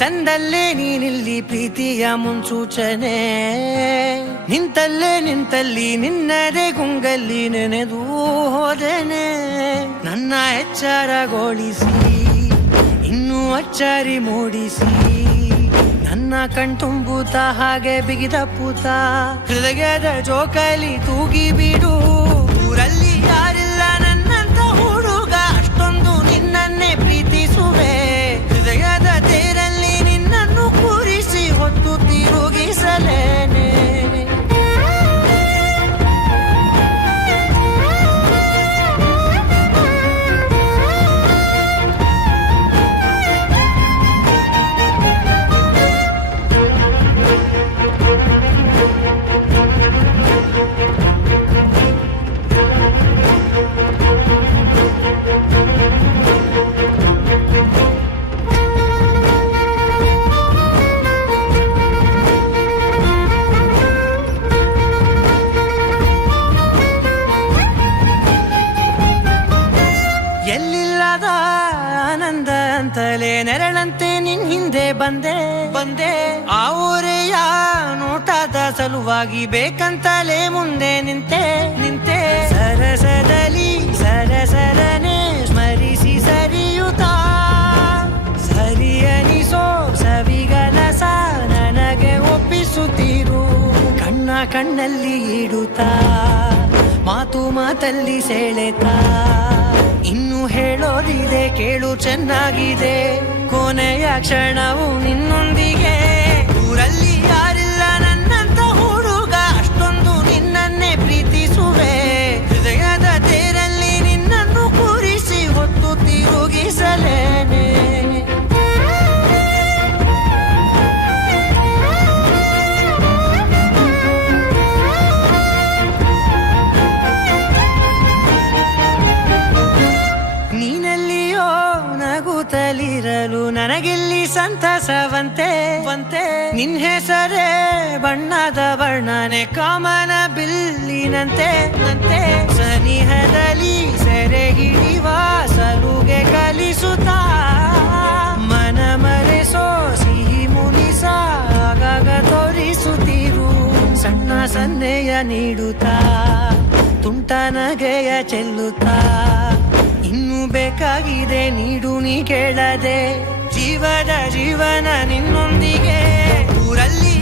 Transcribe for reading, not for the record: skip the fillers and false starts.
ತಂದಲ್ಲೇ ನೀನಿಲ್ಲಿ ಪ್ರೀತಿಯ ಮುನ್ಸೂಚನೆ, ನಿಂತಲ್ಲಿ ನಿನ್ನದೇ ಗುಂಗಲ್ಲಿ ನೆನೆದು ಹೋದೆನೆ. ನನ್ನ ಎಚ್ಚರಗೊಳಿಸಿ ಇನ್ನೂ ಅಚ್ಚರಿ ಮೂಡಿಸಿ, ನನ್ನ ಕಣ್ತುಂಬುತ್ತ ಹಾಗೆ ಬಿಗಿದ ಪೂತ, ಹೃದಯದ ಜೋಕಾಲಿ ತೂಗಿ ಬಿಡು. ಊರಲ್ಲಿ ಯಾರಿಲ್ಲ ನನ್ನಂತ ಹುಡುಗ, ಅಷ್ಟೊಂದು ನಿನ್ನನ್ನೇ ಪ್ರೀತಿಸುವೆ. ಹೃದಯದ ತೇರಲ್ಲಿ ನಿನ್ನನ್ನು ಕೂರಿಸಿ ಹೊತ್ತು ತಿರುಗಿಸಲೇನೆ. ಎಲ್ಲಿಲ್ಲದ ಆನಂದ ಅಂತಲೇ ನೆರಳಂತೆ ನಿನ್ ಹಿಂದೆ ಬಂದೆ. ಆ ಊರೆಯ ನೋಟದ ಸಲುವಾಗಿ ಬೇಕಂತಲೇ ಮುಂದೆ ನಿಂತೆ. ಸರಸದಲ್ಲಿ ಸರಸರನೆ ಸ್ಮರಿಸಿ ಸರಿಯುತ್ತಾ, ಸರಿಯನಿಸೋ ಸವಿಗನಸ ನನಗೆ ಒಪ್ಪಿಸುತ್ತೀರು. ಕಣ್ಣಲ್ಲಿ ಇಡುತ್ತಾ, ಮಾತಲ್ಲಿ ಸೆಳೆತಾ, ಇನ್ನು ಹೇಳೋದಿದೆ ಕೇಳು ಚೆನ್ನಾಗಿದೆ. ಕೊನೆಯ ಕ್ಷಣವು ನಿನ್ನೊಂದಿಗೆ. ಊರಲ್ಲಿ ಯಾರಿಲ್ಲ ನನ್ನಂತ ಹುಡುಗ, ಅಷ್ಟೊಂದು ನಿನ್ನನ್ನೇ ಪ್ರೀತಿಸುವೆ. ಹೃದಯದ ತೇರಲ್ಲಿ ನಿನ್ನನ್ನು ಕೂರಿಸಿ ಹೊತ್ತು ತಿರುಗಿಸಲೇನೆ. ನಗುತ್ತಲಿರಲು ನನಗಿಲ್ಲಿ ಸಂತಸವಂತೆ. ನಿನ್ ಹೆಸರೇ ಬಣ್ಣದ ವರ್ಣನೆ ಕಾಮನ ಬಿಲ್ಲಿನಂತೆ. ಸನಿಹದಲ್ಲಿ ಸೆರೆ ಹಿಡಿಯುವ ಸಲುಗೆ ಕಲಿಸುತ್ತಾ, ಮನ ಮರೆಸೋ ಸಿಹಿ ಮುನಿಸ ಆಗಾಗ ತೋರಿಸುತ್ತೀರು. ಸಣ್ಣ ಸನ್ನೆಯ ನೀಡುತ್ತಾ, ತುಂಟ ನಗೆಯ ಚೆಲ್ಲುತ್ತಾ, ಇನ್ನೂ ಬೇಕಾಗಿದೆ ನೀಡು ನೀ ಕೇಳದೆ. ಜೀವನ ನಿನ್ನೊಂದಿಗೆ. ಊರಲ್ಲಿ